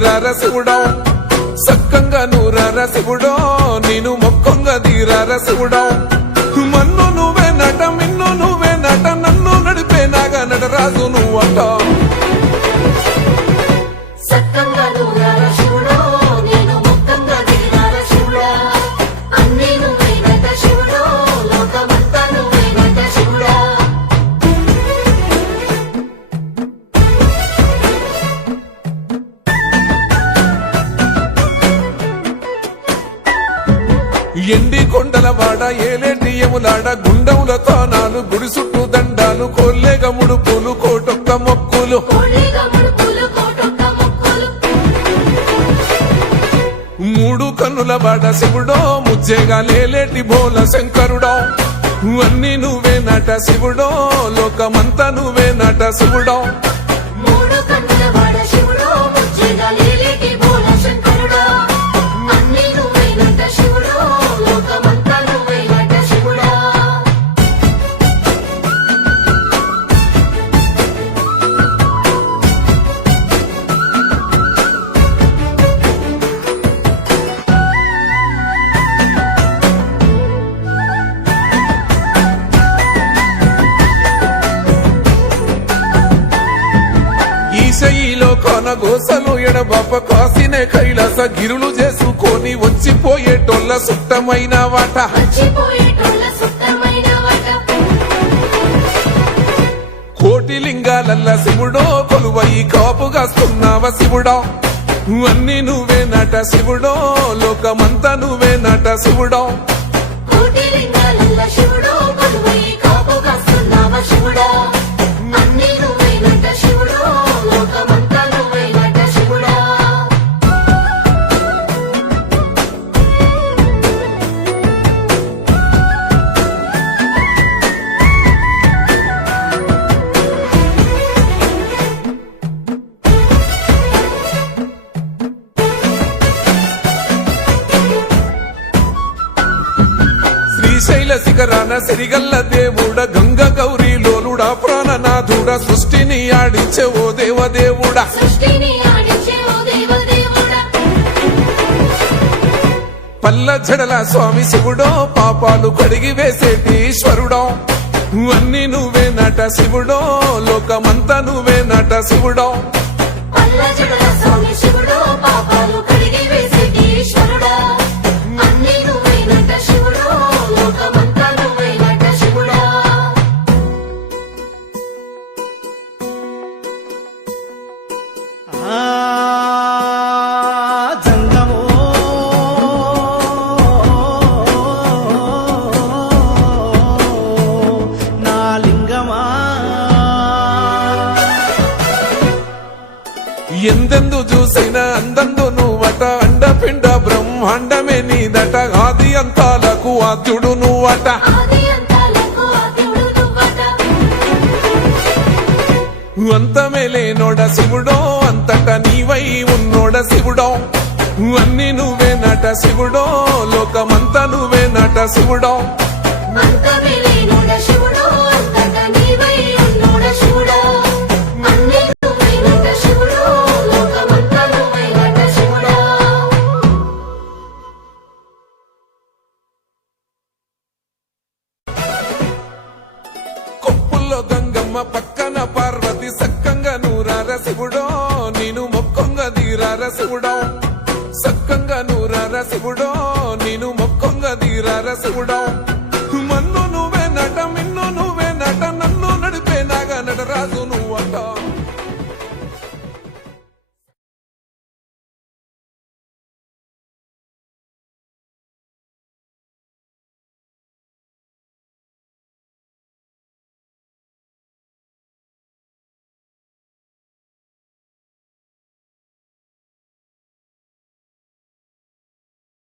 దీరార శివుడో సక్కంగా నూరార శివుడో నేను మొక్కంగా దీరార శివుడో మన్ను నువ్వే నట మిన్ను నువ్వే నట నన్ను నడిపే నాగా నటరాజు నువ్వట ఎండి కొండల వాడ ఏలేటి యములాడ గుండములతో నాలు గుడి చుట్టూ దండాలు కోల్లేగ ముడుపులు కోటొక్క మొక్కులు మూడు కన్నుల వాడ శివుడో ముజ్జేగా లేలేటి బోల శంకరుడో అన్ని నువ్వే నట శివుడో లోకమంతా నువ్వే నట శివుడో ఈశయిలో కొనగోసలు ఎడబాప కాసినే కైలాస గిరులు చేసుకొని వచ్చిపోయేటోళ్ళ సుట్టమైన వాట కోటి లింగాలల్ల శివుడో కొలువై కాపుగాస్తున్నావ శివుడో అన్ని నువ్వే నట శివుడో లోకమంతా నువ్వే నట శివుడో శ్రీశైల శిఖరాన సిరిగల్ల దేవుడ గంగ గౌరీ లోలుడా ప్రాణనాథుడ సృష్టిని ఆడించే ఓ దేవదేవుడా పల్ల జడల స్వామి శివుడో పాపాలు కడిగి వేసేటి ఈశ్వరుడో అన్ని నువ్వే నట శివుడో లోకమంతా నువ్వే నట శివుడో ఎందెందు చూసినా అందందు నువ్వట అండపిండ బ్రహ్మాండమే నీదట ఆది అంతాలకు ఆద్యుడు నువ్వట అంతమే లేనోడ శివుడో అంతట నీవై ఉన్నోడ శివుడో అన్ని నువ్వే నట శివుడో లోకమంతా నువ్వే నట శివుడో గంగమ్మ పక్కన పార్వతి సక్కంగా నూరార శివుడో నేను మొక్కంగా దీరార శివుడో సక్కంగా నూరార శివుడో నేను మొక్కంగా దీరార శివుడో